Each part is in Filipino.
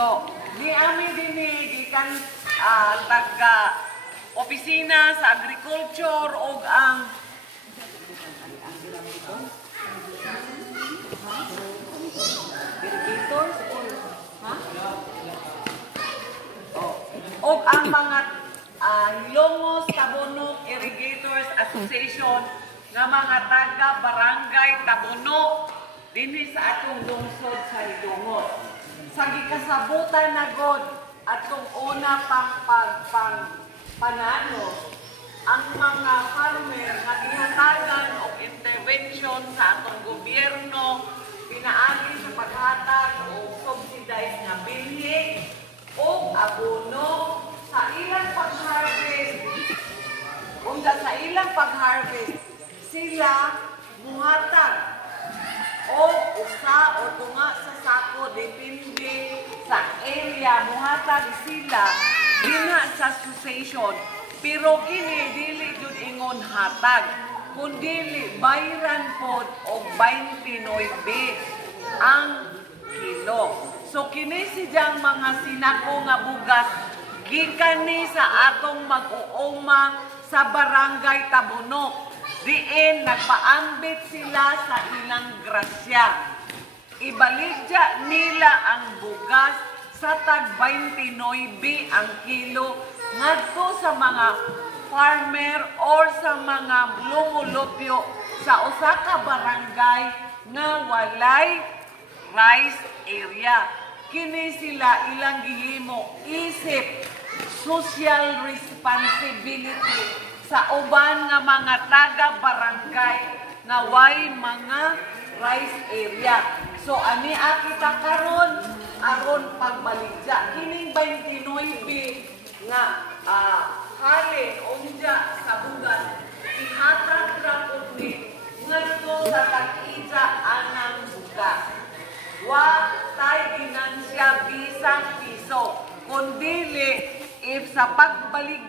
So, niami din gikan taga opisina sa agriculture o ang irrigators o ang mga Hilongos Tabunok Irrigators Association nga mga taga barangay Tabunok dinhi sa atong lungsod sa Hilongos. Sa gikasabutan na god atong una panano ang mga farmer nga gihatagan og intervention sa atong gobyerno pinaagi sa paghatag og subsidized nga bilhi o abono sa ilang pag-harvest. Unda sa ilang pag-harvest sila muhatag o usa o tunga sa sako depende sa area muhatag sila dinha sa association pero kini dili jud ingon hatag kundi bayran pod og 29 ang kilo. So kini sidyang mga sinako nga bugas gikan ni sa atong mag-uuma sa barangay Tabunok. Diin nagpaambit sila sa ilang grasya. Ibaligya nila ang bugas sa tag 29 ang kilo ngadto sa mga farmer or sa mga lumulupyo sa usa ka barangay nga walay rice area. Kini sila ilang gihimo isip social responsibility sa uban nga mga taga-barangay nga way mga rice area. So, ani kita karon aron pagbaligya. Kining 29 nga halin undya sa bugas, ihatag ra pud ni ngadto sa tag-ija anang bugas. Wa tay ginansya bisang piso, kundili if sa pagpalit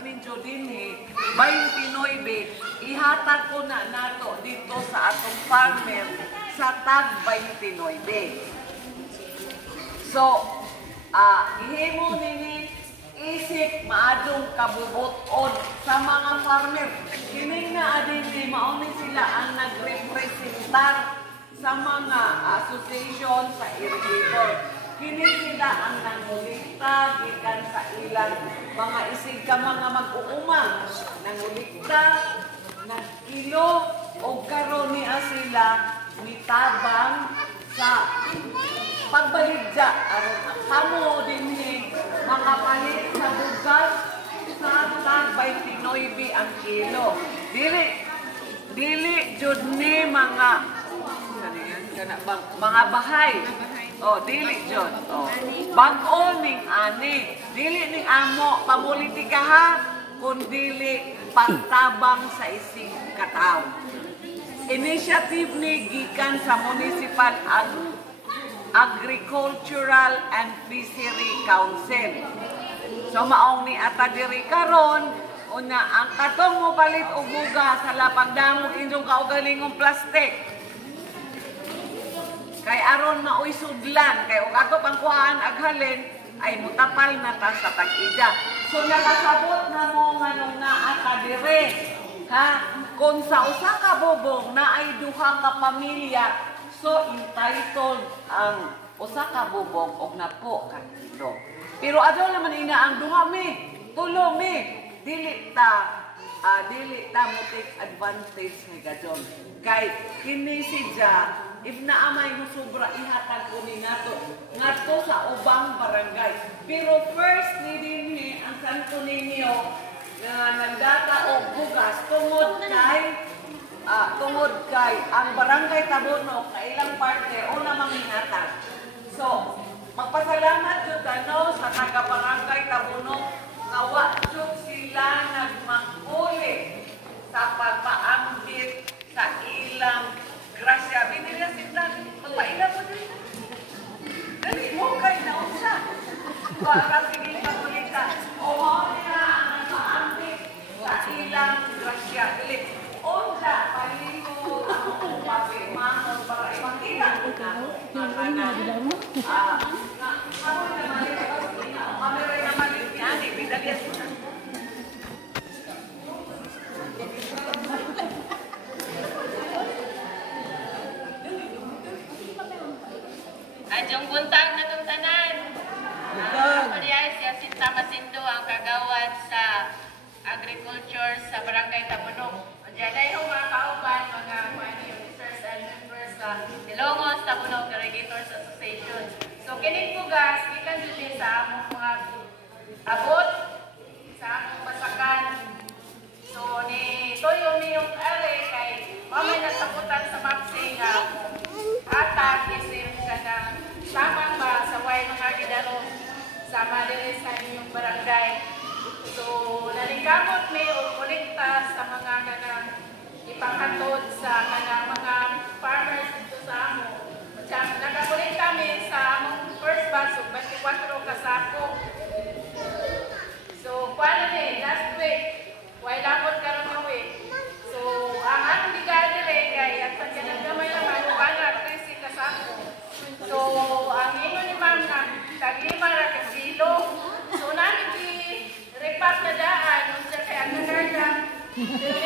ninyo dinhi 29 ihatag ko na nato dito sa atong farmer sa tag 29. So ihimo nini isip maadong kabubuton sa mga farmer. Kining na adin mao ni sila ang nagrepresentar sa mga association sa irrigator. Kini sila ang nangulikta gikan sa ilang mga isig ka mga mag-uuma. Nangulikta, nagkilo, o karon niya sila nitabang sa pagbaligya. Aron kamo dinhi makapalit sa bugas sa tag 29 ang kilo. Dili jud ni mga bahay. Dili jud. Bag-o ning ani. Dili ning amo pamulitika ha, kun dili pagtabang sa isig katawo. Initiative ni gikan sa Municipal Agricultural and Fishery Council. So maong ni ata diri karon una ang katong mo palit og bugas sa lapagdamog inyong kaugalingong plastic. Kay aron maoy sudlan kay og ato pangkuhaan aghalin ay mutapal na ta sa tag-ija. So nakasabot na mo nganong naa ka dire ha kung sa usa ka bubong na ay duha ka pamilya so entitled ang usa ka bubong og napo ka kilo. Pero adto naman ina ang duha mi tulo mi dili ta mo take advantage ni gadyon kay kini sidya if naamay mo sobra ihatag ko ni nato ngadto sa ubang barangay. Pero first ni dinhi ang Santo Niño nga nagdata og bugas tungod kay ang barangay Tabunok na ilang parte una manghihatag. So magpasalamat jud kano sa taga-barangay Tabunok nga wa jud sila nagmanguli sa pagpaambit sa ilang grasya. Binila sila, magpaila po din. Dali mo kayo na unsa. Para sige pagulita. O mao nila ang nagpaambit sa ilang grasya. Dili, unsa, palito, ang paglimahon para ipakita kanang ako naman kamera naman yan eh bidagyan mo na. Adyong buntag na itong tanan. Pariyay siya Sinta Masindo ang kagawad sa agriculture sa Barangay Tabunong. Diyan ay mga kauban, mga officers and members sa Ilongos Tabunong Irrigators Association. So kining bugas, ikan dito sa among mga abot, sa among basakan. So ni Toyo Miyong Are kay mamay nasakutan sa MAPSI nga atag isim ka na samang ba sa way mga gidaro sama din sa inyong barangay. So nalikamot mi o kolekta sa mga kanang ipanghatod sa kanang mga farmers dito sa amo. Nakakulit kami sa among first batch of 24 kasako. So paano ni last week way lapot karon nga week. So ang akong digadire kay at sa kanang gamay naman bana 13 kasako. So ang ingon ni ma'am nga tag-5 ra ka kilo. So namin repack na daan unsa kay ang nagarga. Pero